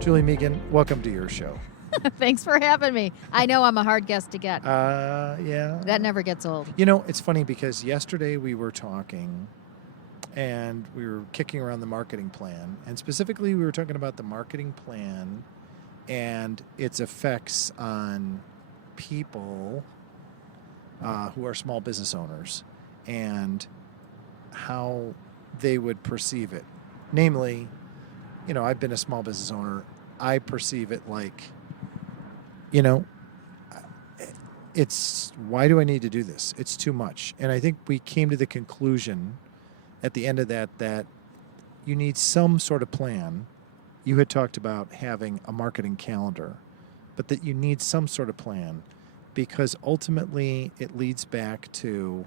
Julie Megan, welcome to your show. Thanks for having me. I know I'm a hard guest to get. Yeah. That never gets old. You know, it's funny because yesterday we were talking and we were kicking around the marketing plan. And specifically, we were talking about the marketing plan and its effects on people who are small business owners and how they would perceive it. Namely, you know, I've been a small business owner. I perceive it like, you know, it's, why do I need to do this? It's too much. And I think we came to the conclusion at the end of that you need some sort of plan. You had talked about having a marketing calendar, but that you need some sort of plan because ultimately it leads back to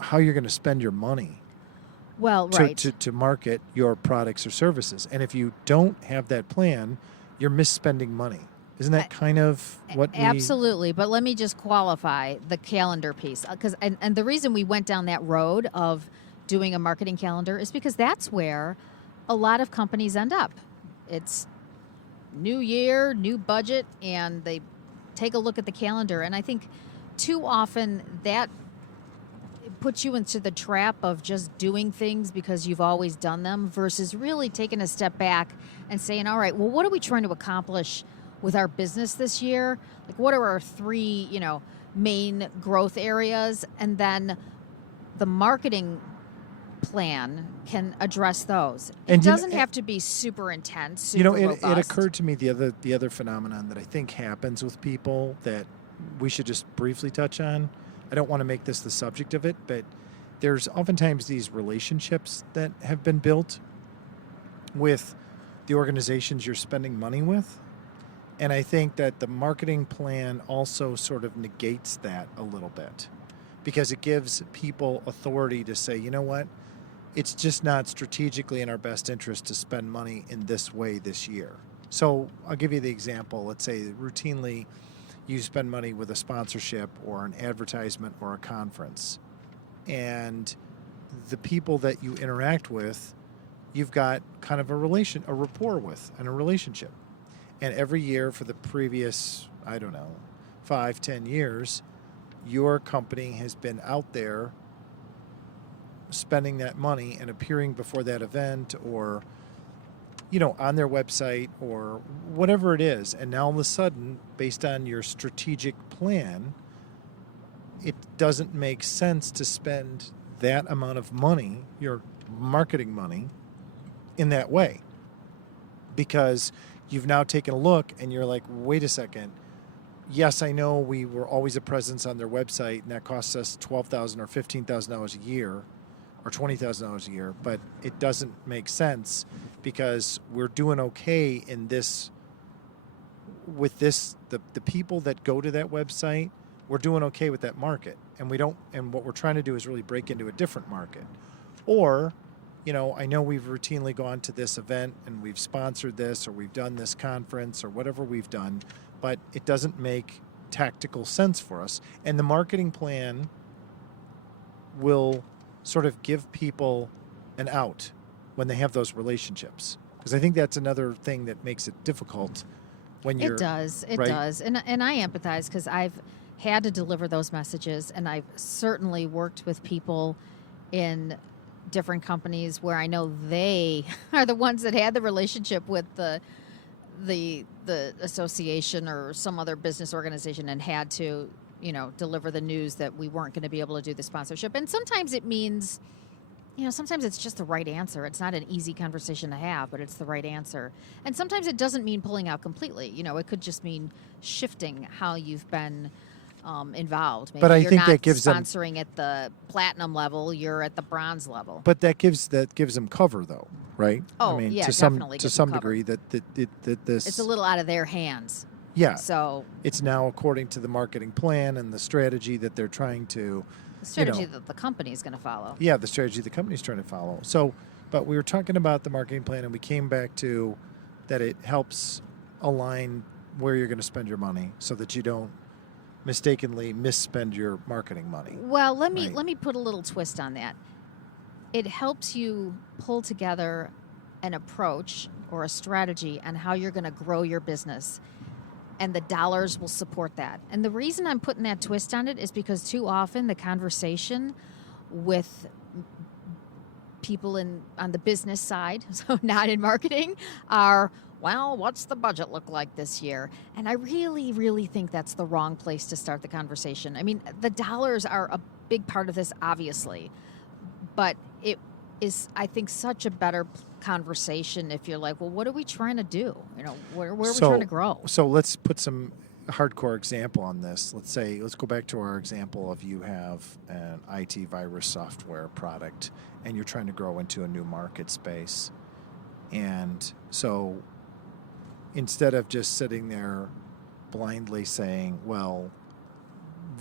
how you're going to spend your money. Well, right. To market your products or services. And if you don't have that plan, you're misspending money. Isn't that kind of what Absolutely. But let me just qualify the calendar piece. And the reason we went down that road of doing a marketing calendar is because that's where a lot of companies end up. It's new year, new budget, and they take a look at the calendar. And I think too often that puts you into the trap of just doing things because you've always done them versus really taking a step back and saying, all right, well, what are we trying to accomplish with our business this year? Like, what are our three, main growth areas? And then the marketing plan can address those. It doesn't have to be super intense, super robust. It occurred to me the other phenomenon that I think happens with people that we should just briefly touch on. I don't want to make this the subject of it, but there's oftentimes these relationships that have been built with the organizations you're spending money with. And I think that the marketing plan also sort of negates that a little bit because it gives people authority to say, you know what, it's just not strategically in our best interest to spend money in this way this year. So I'll give you the example. Let's say routinely you spend money with a sponsorship or an advertisement or a conference. And the people that you interact with, you've got kind of a rapport with and a relationship. And every year for the previous, 5-10 years, your company has been out there spending that money and appearing before that event or on their website or whatever it is. And now all of a sudden, based on your strategic plan, it doesn't make sense to spend that amount of money, your marketing money, in that way. Because you've now taken a look and you're like, wait a second. Yes, I know we were always a presence on their website and that costs us $12,000 or $15,000 a year or $20,000 a year, but it doesn't make sense because we're doing okay in this, with this, the people that go to that website, we're doing okay with that market. And what we're trying to do is really break into a different market. Or, I know we've routinely gone to this event and we've sponsored this or we've done this conference or whatever we've done, but it doesn't make tactical sense for us. And the marketing plan will sort of give people an out when they have those relationships. Because I think that's another thing that makes it difficult when you're... It does. And I empathize because I've had to deliver those messages and I've certainly worked with people in different companies where I know they are the ones that had the relationship with the association or some other business organization and had to deliver the news that we weren't going to be able to do the sponsorship. And sometimes it means, sometimes it's just the right answer. It's not an easy conversation to have, but it's the right answer. And sometimes it doesn't mean pulling out completely. It could just mean shifting how you've been involved. Maybe but I you're think not that gives sponsoring at the platinum level, you're at the bronze level. But that gives them cover, though, right? Oh, to definitely some degree that this... It's a little out of their hands. Yeah. So it's now according to the marketing plan and the strategy that they're trying to... The strategy that the company is going to follow. Yeah, the strategy the company's trying to follow. So, but we were talking about the marketing plan and we came back to that it helps align where you're going to spend your money so that you don't mistakenly misspend your marketing money. Well, let me put a little twist on that. It helps you pull together an approach or a strategy on how you're going to grow your business, and the dollars will support that. And the reason I'm putting that twist on it is because too often the conversation with people on the business side, so not in marketing, are, well, what's the budget look like this year? And I really, really think that's the wrong place to start the conversation. I mean, the dollars are a big part of this, obviously, but it is, I think, such a better conversation if you're like, well, what are we trying to do? Where are we trying to grow? So let's put some hardcore example on this. Let's go back to our example of you have an IT virus software product and you're trying to grow into a new market space. And so instead of just sitting there blindly saying, well,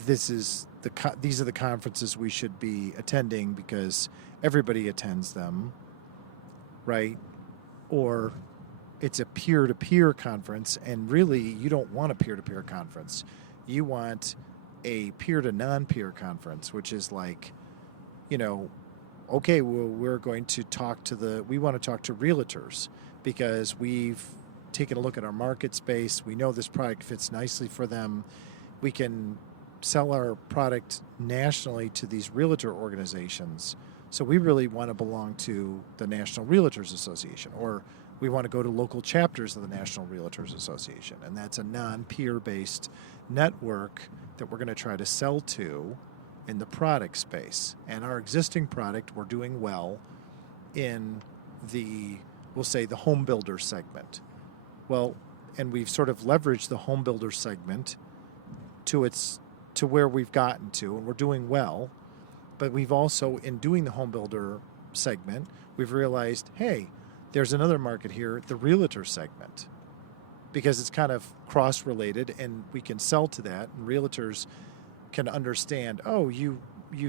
these are the conferences we should be attending because everybody attends them, right? Or it's a peer-to-peer conference, and really you don't want a peer-to-peer conference. You want a peer-to-non-peer conference, which is like, okay, well, we want to talk to realtors because we've taken a look at our market space. We know this product fits nicely for them. We can sell our product nationally to these realtor organizations. So we really want to belong to the National Realtors Association, or we want to go to local chapters of the National Realtors Association. And that's a non-peer-based network that we're going to try to sell to in the product space. And our existing product, we're doing well in we'll say the home builder segment. Well, and we've sort of leveraged the home builder segment to where we've gotten to, and we're doing well. But we've also, in doing the home builder segment, we've realized, hey, there's another market here, the realtor segment, because it's kind of cross-related, and we can sell to that, and realtors can understand, oh, you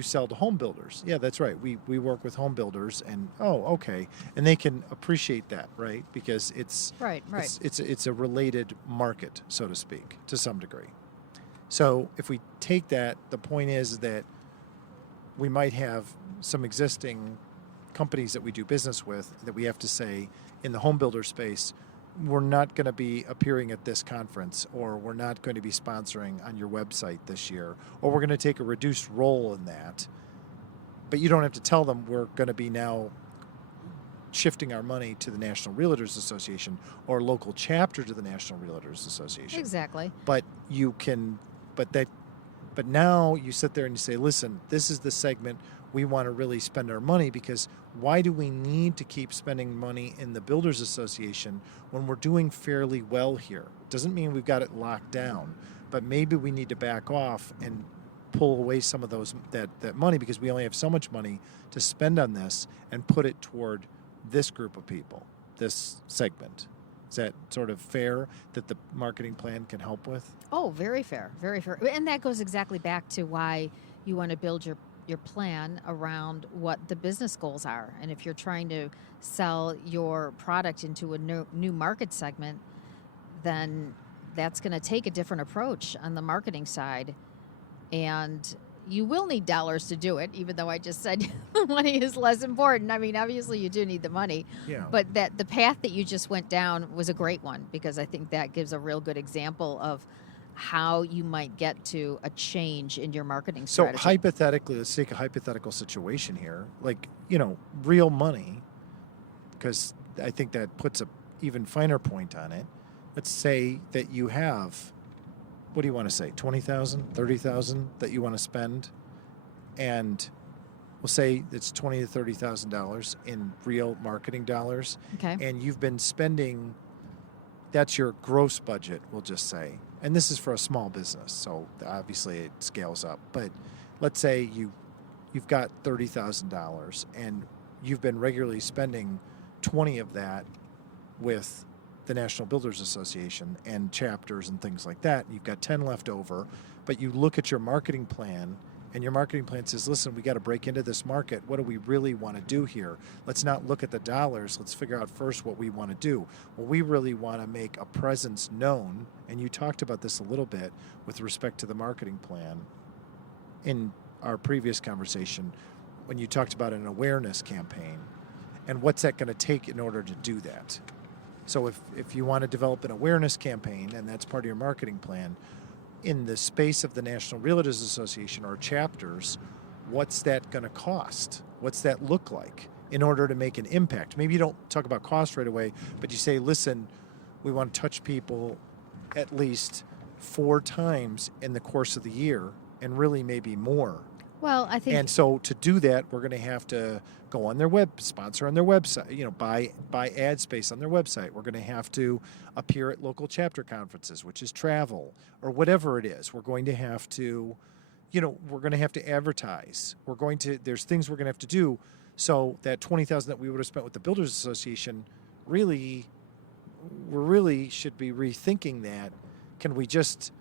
sell to home builders. Yeah, that's right. We work with home builders, and oh, okay. And they can appreciate that, right? Because it's right. It's a related market, so to speak, to some degree. So if we take that, the point is that we might have some existing companies that we do business with that we have to say, in the home builder space, we're not going to be appearing at this conference, or we're not going to be sponsoring on your website this year, or we're going to take a reduced role in that. But you don't have to tell them we're going to be now shifting our money to the National Realtors Association or local chapter to the National Realtors Association. Exactly. But now you sit there and you say, listen, this is the segment we want to really spend our money, because why do we need to keep spending money in the Builders Association when we're doing fairly well here? Doesn't mean we've got it locked down, but maybe we need to back off and pull away some of that money, because we only have so much money to spend on this, and put it toward this group of people, this segment. Is that sort of fair that the marketing plan can help with? Oh, very fair, very fair. And that goes exactly back to why you want to build your plan around what the business goals are. And if you're trying to sell your product into a new market segment, then that's going to take a different approach on the marketing side. And you will need dollars to do it, even though I just said money is less important. I mean, obviously you do need the money. Yeah. But that the path that you just went down was a great one, because I think that gives a real good example of how you might get to a change in your marketing strategy. So hypothetically, let's take a hypothetical situation here, like, real money, because I think that puts a even finer point on it. Let's say that you have, what do you want to say, 20,000, 30,000 that you want to spend, and we'll say it's $20,000 to $30,000 in real marketing dollars. Okay. And you've been spending, that's your gross budget, we'll just say. And this is for a small business, so obviously it scales up. But let's say you've got $30,000 and you've been regularly spending 20 of that with the National Builders Association and chapters and things like that. You've got 10 left over, but you look at your marketing plan, and your marketing plan says, listen, we got to break into this market. What do we really want to do here? Let's not look at the dollars. Let's figure out first what we want to do. Well, we really want to make a presence known, and you talked about this a little bit with respect to the marketing plan in our previous conversation when you talked about an awareness campaign. and what's that going to take in order to do that. So if you want to develop an awareness campaign, and that's part of your marketing plan, in the space of the National Realtors Association or chapters, what's that going to cost? What's that look like in order to make an impact? Maybe you don't talk about cost right away, but you say, listen, we want to touch people at least 4 times in the course of the year, and really maybe more. Well, I think, And so to do that, we're going to have to go on their sponsor on their website, buy ad space on their website. We're going to have to appear at local chapter conferences, which is travel or whatever it is. We're going to have to, we're going to have to advertise. There's things we're going to have to do. So that $20,000 that we would have spent with the Builders Association, we really should be rethinking that. Can we just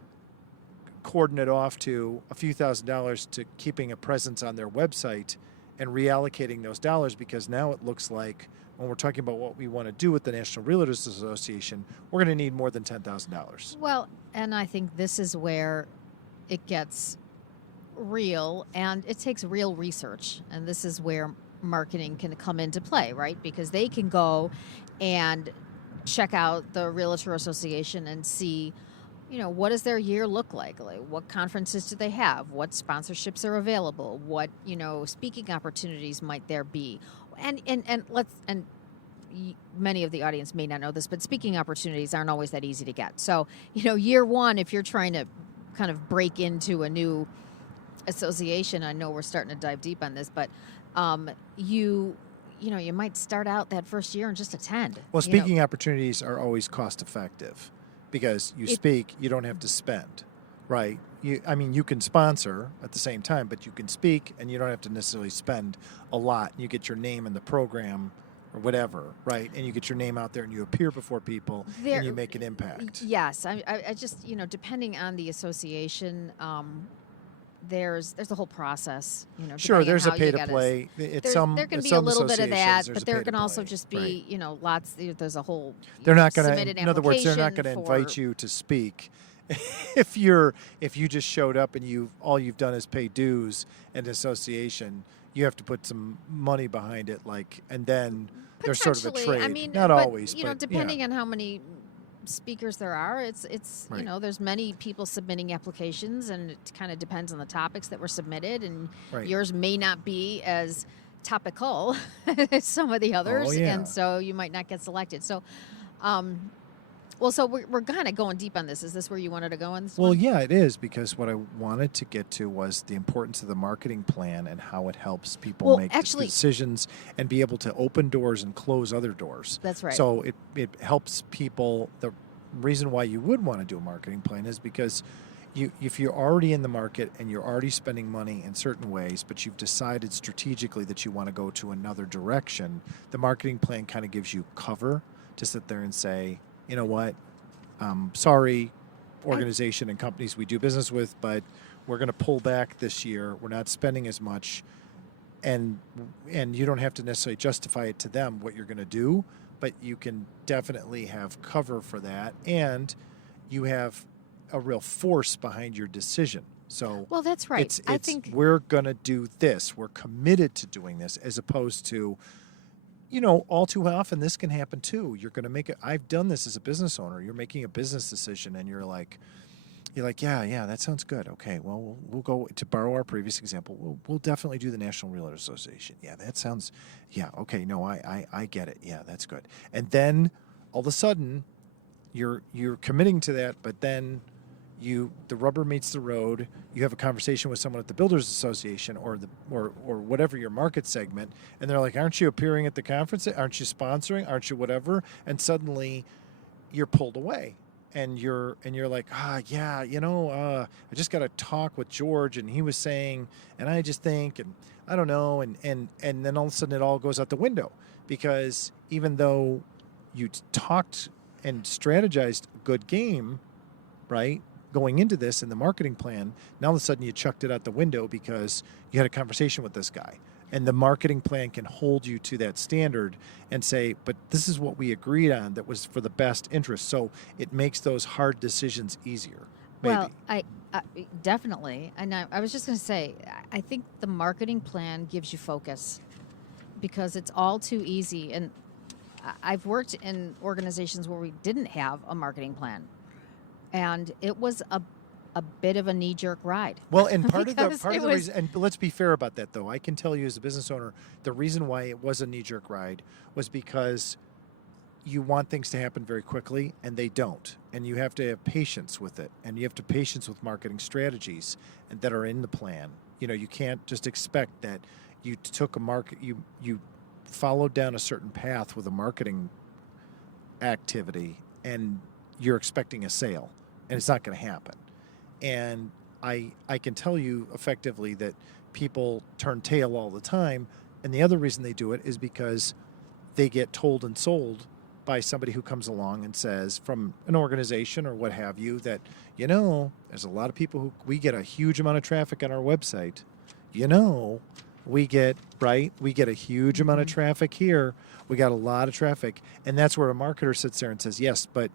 cordon it off to a few $1,000s to keeping a presence on their website and reallocating those dollars? Because now it looks like when we're talking about what we want to do with the National Realtors Association, we're going to need more than $10,000. well, and I think this is where it gets real, and it takes real research. And this is where marketing can come into play, right? Because they can go and check out the Realtor Association and see, what does their year look like? Like, what conferences do they have? What sponsorships are available? What, speaking opportunities might there be? And many of the audience may not know this, but speaking opportunities aren't always that easy to get. So, year one, if you're trying to kind of break into a new association, I know we're starting to dive deep on this, but you might start out that first year and just attend. Well, speaking opportunities are always cost effective because you speak, you don't have to spend, right? You can sponsor at the same time, but you can speak and you don't have to necessarily spend a lot. You get your name in the program or whatever, right? And you get your name out there and you appear before people and you make an impact. Yes. I just, depending on the association, there's a whole process. Sure, there's a pay to play. There can be a little bit of that, but there can also just be, right. Lots. There's a whole. They're not going to. In other words, they're not going to invite you to speak if you just showed up and all you've done is pay dues and association. You have to put some money behind it, and then there's sort of a trade. Not always, but depending on how many speakers there are, it's right. There's many people submitting applications, and it kind of depends on the topics that were submitted, and right. yours may not be as topical as some of the others, and so you might not get selected. So so we're kind of going deep on this. Is this where you wanted to go on this one? Yeah, it is, because what I wanted to get to was the importance of the marketing plan and how it helps people make decisions and be able to open doors and close other doors. That's right. So it helps people. The reason why you would want to do a marketing plan is because if you're already in the market and you're already spending money in certain ways, but you've decided strategically that you want to go to another direction, the marketing plan kind of gives you cover to sit there and say, you know what, sorry, organization and companies we do business with, but we're going to pull back this year. We're not spending as much, and you don't have to necessarily justify it to them what you're going to do, but you can definitely have cover for that, and you have a real force behind your decision. So well, that's right. I think we're going to do this. We're committed to doing this, as opposed to, all too often this can happen too. You're going to make it. I've done this as a business owner. You're making a business decision and you're like, yeah, that sounds good. Okay, well, we'll go, to borrow our previous example, we'll definitely do the National Realtors Association. Yeah, that sounds, okay, no, I get it. Yeah, that's good. And then all of a sudden you're committing to that, but then the rubber meets the road. You have a conversation with someone at the Builders Association or whatever your market segment, and they're like, "Aren't you appearing at the conference? Aren't you sponsoring? Aren't you whatever?" And suddenly, you're pulled away, and you're like, I just got to talk with George, and he was saying, and I just think, and I don't know, and then all of a sudden it all goes out the window, because even though you talked and strategized a good game, right, going into this in the marketing plan, now all of a sudden you chucked it out the window because you had a conversation with this guy. And the marketing plan can hold you to that standard and say, but this is what we agreed on that was for the best interest. So it makes those hard decisions easier. Maybe. Well, I definitely. And I was just going to say, I think the marketing plan gives you focus. because it's all too easy. And I've worked in organizations where we didn't have a marketing plan, and it was a bit of a knee-jerk ride. Well, and part of the Because it reason, was- and let's be fair about that, though. I can tell you as a business owner, the reason why it was a knee-jerk ride was because you want things to happen very quickly, and they don't. And you have to have patience with it, and you have to have patience with marketing strategies and that are in the plan. You know, you can't just expect that you took a market, you followed down a certain path with a marketing activity, and you're expecting a sale, and it's not going to happen. And I can tell you effectively that people turn tail all the time, and the other reason they do it is because they get told and sold by somebody who comes along and says, from an organization or what have you, that, you know, there's a lot of people who, we get a huge amount of traffic on our website. You know, we get a huge amount of traffic here. We got a lot of traffic. And that's where a marketer sits there and says, yes, but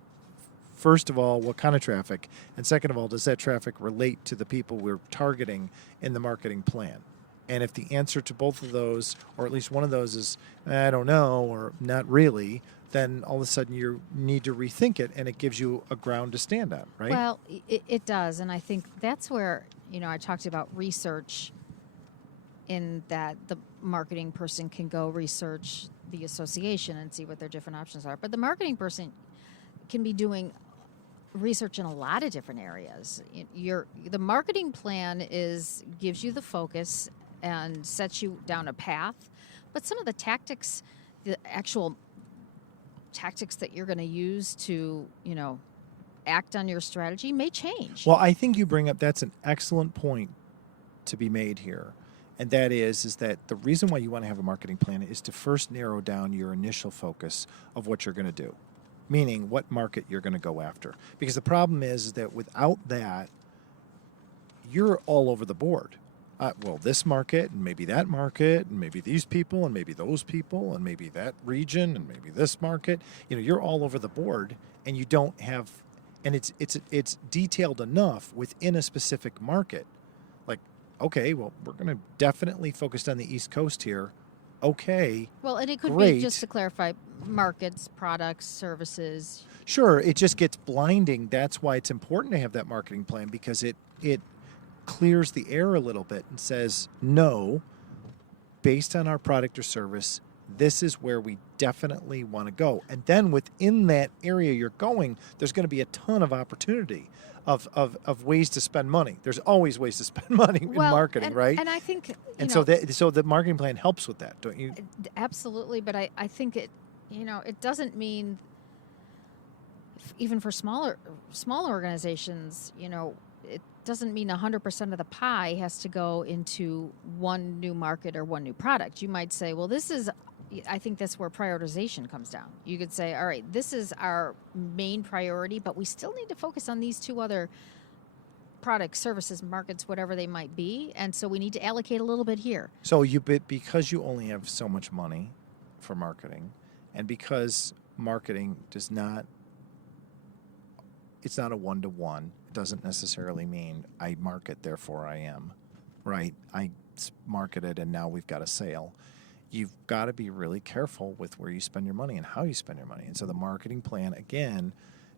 first of all, what kind of traffic? And second of all, does that traffic relate to the people we're targeting in the marketing plan? And if the answer to both of those, or at least one of those, is, I don't know, or not really, then all of a sudden you need to rethink it, and it gives you a ground to stand on, right? Well, it does. And I think that's where, I talked about research, in that the marketing person can go research the association and see what their different options are. But the marketing person can be doing research in a lot of different areas. The marketing plan gives you the focus and sets you down a path, but some of the tactics, the actual tactics that you're going to use to, act on your strategy may change. Well, I think you bring up, that's an excellent point to be made here. And that is that the reason why you want to have a marketing plan is to first narrow down your initial focus of what you're going to do, meaning what market you're going to go after. Because the problem is that without that, you're all over the board. Well, this market, and maybe that market, and maybe these people, and maybe those people, and maybe that region, and maybe this market. You're all over the board, and you don't have, and it's detailed enough within a specific market. Like, okay, well, we're going to definitely focus on the East Coast here. Okay. Well, and it could great. be, just to clarify, markets, products, services. Sure, it just gets blinding. That's why it's important to have that marketing plan, because it clears the air a little bit and says, no, based on our product or service, this is where we definitely want to go. And then within that area you're going, there's going to be a ton of opportunity of ways to spend money. There's always ways to spend money in marketing, right? And I think, so the marketing plan helps with that, don't you? Absolutely, but I think it doesn't mean, even for smaller organizations, it doesn't mean 100% of the pie has to go into one new market or one new product. You might say, well, I think that's where prioritization comes down. You could say, all right, this is our main priority, but we still need to focus on these two other products, services, markets, whatever they might be. And so we need to allocate a little bit here. So because you only have so much money for marketing, and because marketing it's not a one-to-one. It doesn't necessarily mean I market, therefore I am, right? I market it, and now we've got a sale. You've got to be really careful with where you spend your money and how you spend your money. And so the marketing plan, again,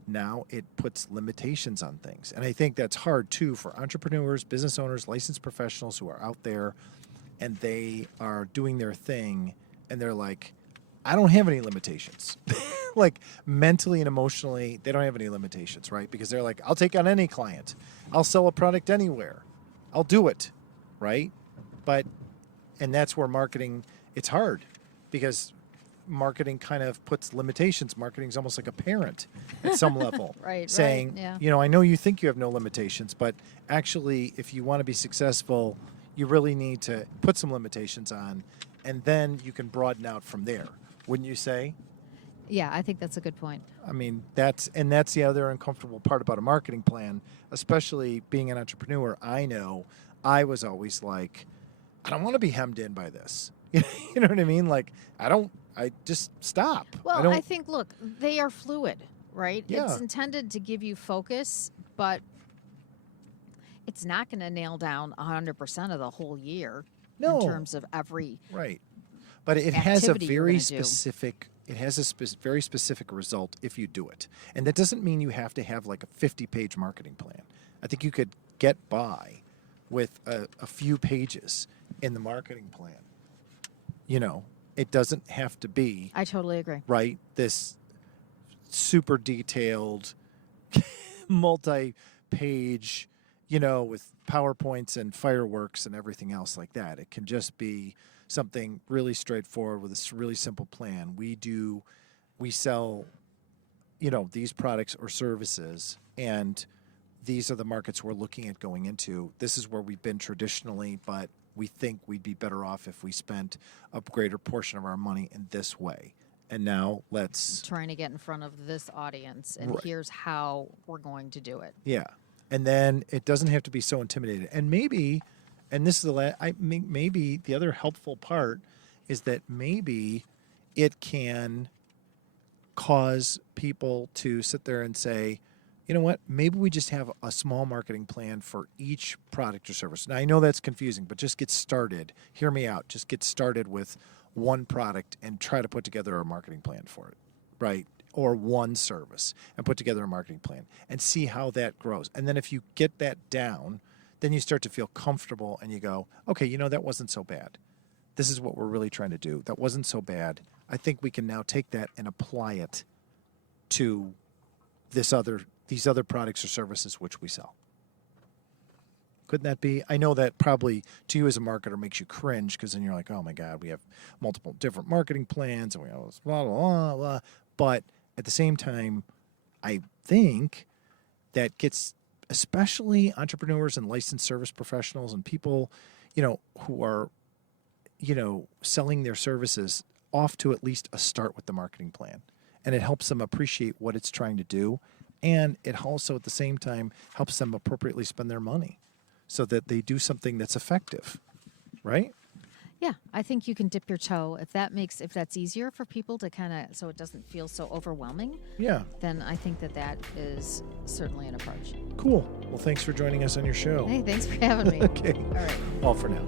now it puts limitations on things. And I think that's hard, too, for entrepreneurs, business owners, licensed professionals who are out there, and they are doing their thing, and they're like, I don't have any limitations. Like, mentally and emotionally, they don't have any limitations, right? Because they're like, I'll take on any client. I'll sell a product anywhere. I'll do it, right? And that's where marketing, it's hard, because marketing kind of puts limitations. Marketing's almost like a parent at some level. Saying, yeah. I know you think you have no limitations, but actually, if you want to be successful, you really need to put some limitations on, and then you can broaden out from there. Wouldn't you say? Yeah, I think that's a good point. I mean, that's the other uncomfortable part about a marketing plan, especially being an entrepreneur. I know I was always like, I don't want to be hemmed in by this. You know what I mean? Like, I just stop. Well, I think, look, they are fluid, right? Yeah. It's intended to give you focus, but it's not going to nail down 100% of the whole year in terms of every. Right. But it has a activity you're very gonna do. specific. It has a very specific result if you do it, and that doesn't mean you have to have like a 50-page marketing plan. I think you could get by with a few pages in the marketing plan. It doesn't have to be I totally agree. right this super detailed, multi-page, with PowerPoints and fireworks and everything else like that. It can just be something really straightforward with a really simple plan. We sell, these products or services, and these are the markets we're looking at going into. This is where we've been traditionally, but we think we'd be better off if we spent a greater portion of our money in this way. And now let's, Trying to get in front of this audience, and Right. here's how we're going to do it. yeah. And then it doesn't have to be so intimidating. And maybe, and this is maybe the other helpful part is that maybe it can cause people to sit there and say, you know what, maybe we just have a small marketing plan for each product or service. Now, I know that's confusing, but just get started. Hear me out. Just get started with one product and try to put together a marketing plan for it, right? Or one service and put together a marketing plan and see how that grows. And then if you get that down, then you start to feel comfortable and you go, okay, that wasn't so bad. This is what we're really trying to do. That wasn't so bad. I think we can now take that and apply it to these other products or services which we sell. Couldn't that be? I know that probably to you as a marketer makes you cringe, because then you're like, oh my God, we have multiple different marketing plans and we have blah, blah, blah, blah. But at the same time, I think that gets especially entrepreneurs and licensed service professionals and people, who are, selling their services off to at least a start with the marketing plan. And it helps them appreciate what it's trying to do. And it also at the same time helps them appropriately spend their money so that they do something that's effective, right? Yeah, I think you can dip your toe if that's easier for people to kind of, so it doesn't feel so overwhelming. Yeah. Then I think that is certainly an approach. Cool. Well, thanks for joining us on your show. Hey, thanks for having me. Okay. All right. All for now.